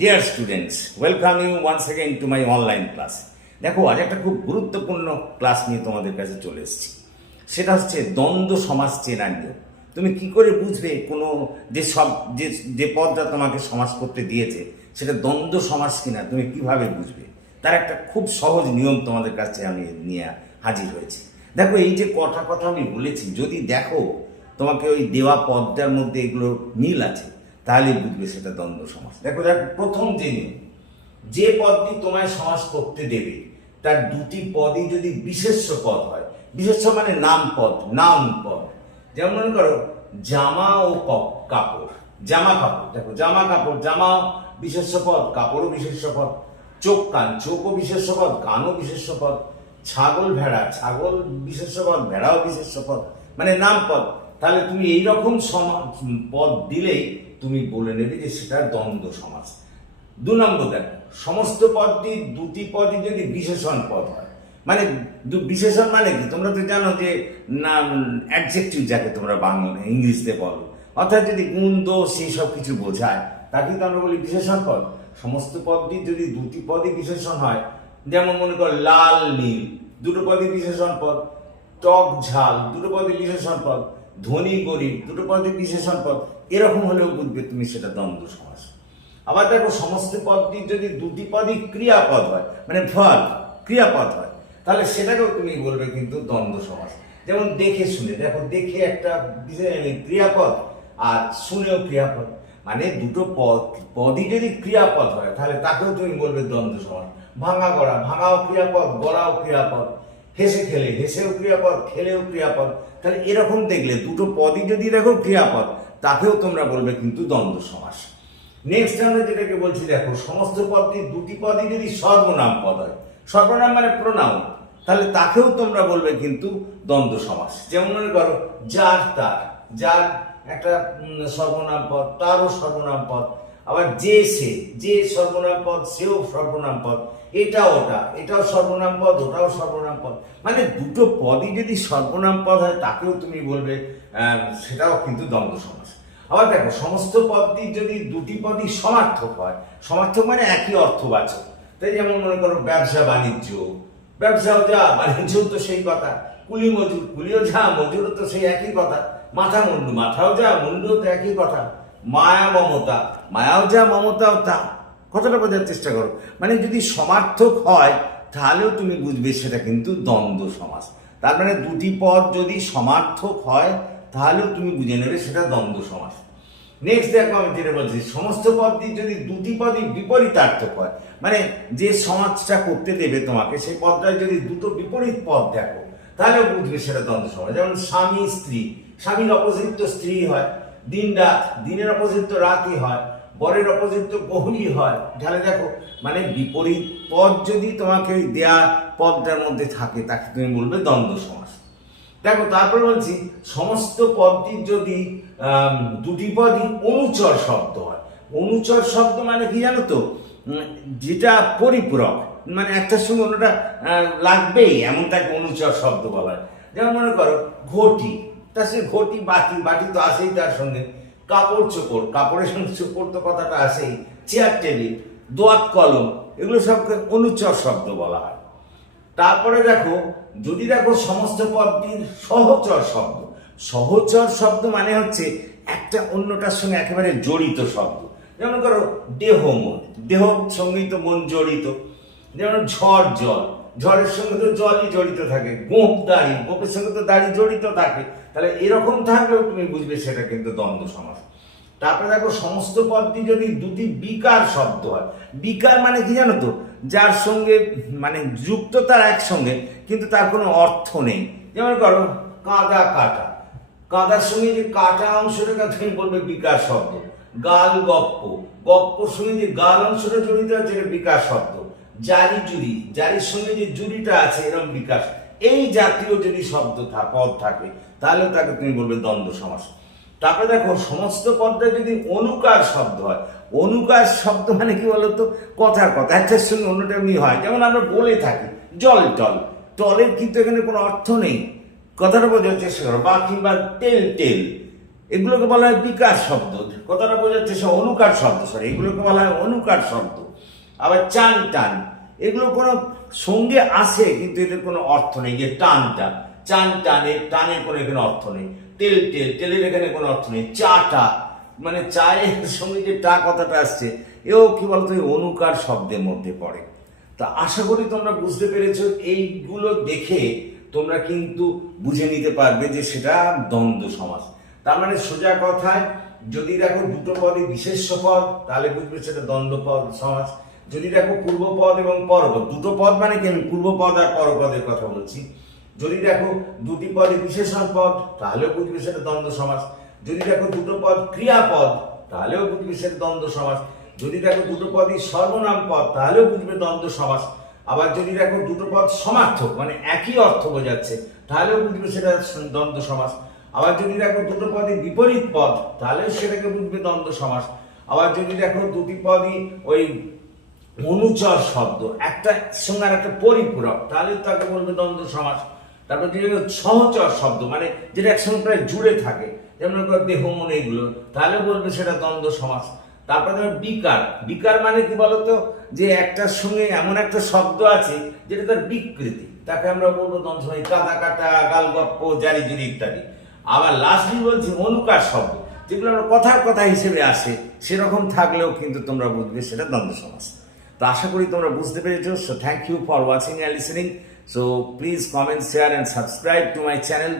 Dear students welcome you once again to my online class দেখো, আজ একটা খুব গুরুত্বপূর্ণ ক্লাস নিয়ে তোমাদের কাছে চলে এসেছি। সেটা হচ্ছে দ্বন্দ্ব সমাজ চেনার নিয়ম। তুমি কি করে বুঝবে কোনো যে সব, যে যে পদটা তোমাকে সমাজ করতে দিয়েছে, সেটা দ্বন্দ্ব সমাজ কিনা, তুমি কীভাবে বুঝবে? তার একটা খুব সহজ নিয়ম তোমাদের কাছে আমি নিয়ে হাজির হয়েছি। দেখো, এই যে কটা কথা আমি বলেছি, যদি দেখো তোমাকে ওই দেওয়া পদটার মধ্যে এগুলো মিল আছে তাহলে বুঝবে সেটা দ্বন্দ্ব সমাজ। দেখো দেখো প্রথম যে যে পদটি তোমায় সমাজ করতে দেবে, তার দুটি পদই যদি বিশেষ্য পদ হয়, বিশেষ্য মানে নাম পদ নাম পদ। যেমন মনে করো, জামা ও কাপড়, জামা কাপড়। দেখো, জামা কাপড়, জামা বিশেষ্য পদ, কাপড়ও বিশেষ্য পদ, চোখ, কান, চোখও বিশেষ্য পদ, কানও বিশেষ্য পদ, ছাগল, ভেড়া, ছাগল বিশেষ্য পদ, ভেড়াও বিশেষ্য পদ মানে নাম পদ। তাহলে তুমি এই রকম পদ দিলেই তুমি বলে নেবে যে সেটা দ্বন্দ্ব সমাজ। দু নম্বর দেখো, সমস্ত পদটি দুটি পদই যদি বিশেষণ পদ হয় মানে বিশেষণ মানে কি? তোমরা তো জানো যে নাম অ্যাডজেক্টিভ যাকে তোমরা বাংলা ইংলিশতে বলো। অর্থাৎ যদি গুণ, দোষ সেই সব কিছু বোঝায়, তাকে তো আমরা বলি বিশেষণ পদ। সমস্ত পদটি যদি দুটি পদই বিশেষণ হয়, যেমন মনে কর লাল, নীল, দুটো পদই বিশেষণ পদ। টক, ঝাল, দুটো পদে বিশেষণ পদ। ধনী, গরিব, দুটো পদে বিশেষণ পদ। এরকম হলেও বুঝবে তুমি সেটা দ্বন্দ্ব সমাস আবার দেখো সমস্ত পদটি যদি দুটি পদই ক্রিয়াপদ হয় মানে ভার্ব ক্রিয়াপদ হয়, তাহলে সেটাকেও তুমি বলবে কিন্তু দ্বন্দ্ব সমাস যেমন দেখে শুনে, দেখো, দেখে একটা ক্রিয়াপদ আর শুনেও ক্রিয়াপদ। মানে দুটো পদ, পদই যদি ক্রিয়াপদ হয়, তাহলে তাকেও তুমি বলবে দ্বন্দ্ব সমাস ভাঙা গড়া, ভাঙাও ক্রিয়াপদ, গড়াও ক্রিয়াপদ। হেসে খেলে, হেসেও ক্রিয়াপদ, খেলেও ক্রিয়াপদ। তাহলে এরকম দেখলে দুটো পদই যদি দেখো ক্রিয়াপদ তাকেও তোমরা বলবে কিন্তু দ্বন্দ্ব সমাস। নেক্সট আমরা যেটাকে বলছি, দেখো, সমস্ত পদটি দুটি পদই যদি সর্বনাম পদ হয়, সর্বনাম মানে প্রণাম তাহলে তাকেও তোমরা বলবে কিন্তু দ্বন্দ্ব সমাস। যেমন মনে করো, যার তার, যার একটা সর্বনাম পদ, তারও সর্বনাম পদ আবার যে সে, যে সর্বনাম পদ, সেও সর্বনাম পদ। এটা ওটা, এটাও সর্বনাম পদ, ওটাও সর্বনাম পদ। মানে দুটো পদই যদি সর্বনাম পদ হয়, তাকেও তুমি বলবে সেটাও কিন্তু দ্বন্দ্ব সমাস। আবার দেখো, সমস্ত পদটি যদি দুটি পদই সমার্থক হয়, সমার্থক মানে একই অর্থবাচক। তাই যেমন মনে করো, ব্যবসা, বাণিজ্য। ব্যবসাও যা বাণিজ্য তো সেই কথা। কুলি, মজুর, কুলিও যা, মজুরও তো সেই একই কথা। মাথা, মুন্ডু, মাথাও যা, মুন্ডুও তো একই কথা। মায়া মমতা। মায়াও যা, মমতাও তা। কথাটা বোঝার চেষ্টা করো। মানে যদি সমার্থক হয়, তাহলেও তুমি বুঝবে সেটা কিন্তু দ্বন্দ্ব সমাস তার মানে দুটি পদ যদি সমার্থক হয়, তাহলেও তুমি বুঝে নেবে সেটা দ্বন্দ্ব সমাস নেক্সট দেখো আমি যেটা বলছি, সমস্ত পদটি যদি দুটি পদই বিপরীতার্থক হয় মানে যে সমাজটা করতে দেবে তোমাকে, সেই পদটায় যদি দুটো বিপরীত পদ দেখো তাহলে বুঝবে সেটা দ্বন্দ্ব সমাজ। যেমন স্বামী স্ত্রী, স্বামীর অপোজিট তো স্ত্রী হয়। দিন রাত, দিনের অপোজিট তো রাতই হয়, বরের অপোজিট তো বহুই হয়। তাহলে দেখো মানে বিপরীত পদ যদি তোমাকে ওই দেয়া পদটার মধ্যে থাকে, তাকে তুমি বলবে দ্বন্দ্ব সমাস। দেখো, তারপর বলছি, সমস্ত পদটির যদি দুটি পদই অনুচর শব্দ হয়। অনুচর শব্দ মানে কি জানো তো? যেটা পরিপূরক মানে একটার সঙ্গে অন্যটা লাগবেই এমন তাকে অনুচর শব্দ বলা হয়। যেমন মনে করো, ঘটি। তার সে ঘটি, বাটি বাটি তো আসেই তার সঙ্গে। কাপড় চোপড়, কাপড়ের সঙ্গে চোপড় তো কথাটা আসেই চেয়ার, টেবিল, দোয়াত, কলম, এগুলো সবকে অনুচর শব্দ বলা হয়। তারপরে দেখো, যদি দেখো সমস্ত পদটির সহচর শব্দ সহচর শব্দ মানে হচ্ছে একটা অন্যটার সঙ্গে একেবারে জড়িত শব্দ। যেমন ধরো, দেহ মন, দেহ সঙ্গেই তো মন জড়িত। যেমন ঝড় জল ঝড়ের সঙ্গে তো জলই জড়িত থাকে, গোপ দাড়ি, গোপের সঙ্গে তো দাড়ি জড়িত থাকে। তাহলে এরকম থাকলেও তুমি বুঝবে সেটা কিন্তু দ্বন্দ্ব সমাস তারপরে দেখো, সমস্ত পদটি যদি দুটি বিকার শব্দ হয়, বিকার মানে কি জানো তো? যার সঙ্গে মানে যুক্ত তার একসঙ্গে, কিন্তু তার কোনো অর্থ নেই। যেমন করো, কাদা কাটা। কাদার সঙ্গে যে কাটা অংশটাকে তুমি বলবে বিকার শব্দ। গাল গপ্প। গপ্পর সঙ্গে যে গাল অংশটা জড়িত আছে, এটা বিকার শব্দ। জারি জুরি জারির সঙ্গে যে জুরিটা আছে এরকম বিকাশ, এই জাতীয় যদি শব্দ পদ থাকে, তাহলে তাকে তুমি বলবে দ্বন্দ্ব সমাস। তারপরে দেখো, সমস্ত পদটা যদি অনুকার শব্দ হয়, অনুকার শব্দ মানে কি বলতো? কথার কথা। একটার সঙ্গে অন্যটা এমনি হয়। যেমন আমরা বলে থাকি, জল, টল। টলের কিন্তু এখানে কোনো অর্থ নেই। কথাটা বোঝার চেষ্টা করো বা কিংবা তেল টেল। এগুলোকে বলা হয় বিকার শব্দ। কথাটা বোঝার চেষ্টা, অনুকার শব্দ সরি এগুলোকে বলা হয় অনুকার শব্দ। আবার চান টান। এগুলো কোনো সঙ্গে আসে, কিন্তু এদের কোনো অর্থ নেই। যে টানটা চান টানে টানের কোনো এখানে অর্থ নেই। তেল টেল তেলের এখানে কোনো অর্থ নেই। চাটা মানে চায়ের সঙ্গে যে টা কথাটা আসছে, এও কি বলতো, এই অনুকার শব্দের মধ্যে পড়ে। তা আশা করি তোমরা বুঝতে পেরেছ, এইগুলো দেখে তোমরা কিন্তু বুঝে নিতে পারবে যে সেটা দ্বন্দ্ব সমাজ। তার মানে সোজা কথায়, যদি দেখো দুটো পদই বিশেষ্য পদ, তাহলে বুঝবে সেটা দ্বন্দ্ব পদ সমাস যদি দেখো পূর্বপদ এবং পরপদ, দুটো পদ মানে কি আমি পূর্বপদ আর পরপদের কথা বলছি। যদি দেখো দুটি পদে বিশেষণ পদ, তাহলেও বুঝবে সেটা দ্বন্দ্ব সমাস। যদি দেখো দুটো পদ ক্রিয়াপদ, তাহলেও বুঝবে সেটা দ্বন্দ্ব সমাস। যদি দেখো দুটো পদই সর্বনাম পদ, তাহলেও বুঝবে দ্বন্দ্ব সমাস। আবার যদি দেখো দুটো পদ সমার্থক মানে একই অর্থ বোঝাচ্ছে, তাহলেও বুঝবে সেটা দ্বন্দ্ব সমাস। আবার যদি দেখো দুটো পদই বিপরীত পদ, তাহলেও সেটাকে বুঝবে দ্বন্দ্ব সমাস। আবার যদি দেখো দুটি পদই ওই অনুচর শব্দ, একটা সঙ্গে আর একটা পরিপূরক, তাহলে তাকে বলবে দ্বন্দ্ব সমাস তারপর যদি সহচর শব্দ মানে যেটা একসঙ্গে প্রায় জুড়ে থাকে, যেমন দেহ, মন এইগুলো তাহলে বলবে সেটা দ্বন্দ্ব সমাস তারপরে ধরো বিকার বিকার মানে কি বলতো? যে একটার সঙ্গে এমন একটা শব্দ আছে, যেটা তার বিকৃতি, তাকে আমরা বলব দ্বন্দ্ব সমাস কাদা কাটা, গাল গপ্প, জারি জুরি ইত্যাদি। আবার লাস্টলি বলছি অনুকার শব্দ, যেগুলো আমরা কথার কথা হিসেবে আসে, সেরকম থাকলেও কিন্তু তোমরা বুঝবে সেটা দ্বন্দ্ব সমাস তো আশা করি তোমরা বুঝতে পেরেছ। So thank you for watching and listening so please comment share and subscribe to my channel